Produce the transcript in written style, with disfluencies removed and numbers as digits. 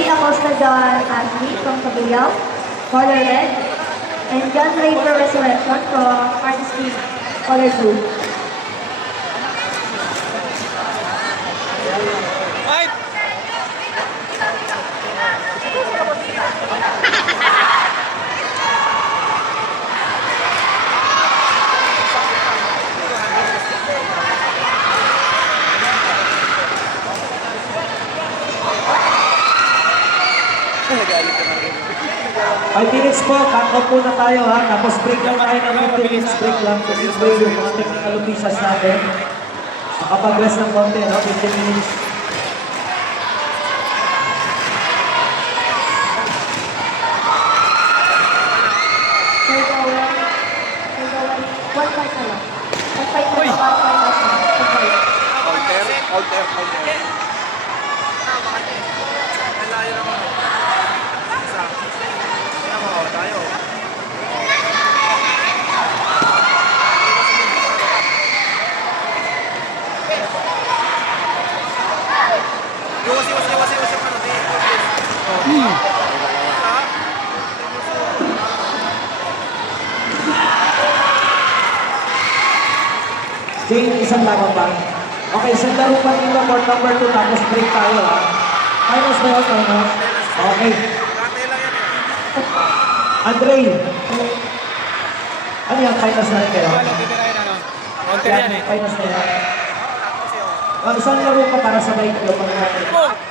Ray Acosta John Ashley from Cabuyao, color red. And John Raper Resurrection from Artistry, color blue. Five minutes po, cut-off po na tayo ha. Tapos break lang tayo ng 15 minutes break lang. So please break yung mga technical officials natin. Makapag-rest ng konti, no? 15 minutes. Sir Gawin, 1 fight na lang. 1 fight na lang, 1 fight na lang. Alter. Tayo. Jane, isang laban pa. Okay, isang laro pa nila for number 2 tapos break tayo ha. Finals ba yun? Finals? Okay. Andre, ano yan? Finals na rin kayo? Counter yan eh. Finals na yan. Isang laro pa para sabay kayo pag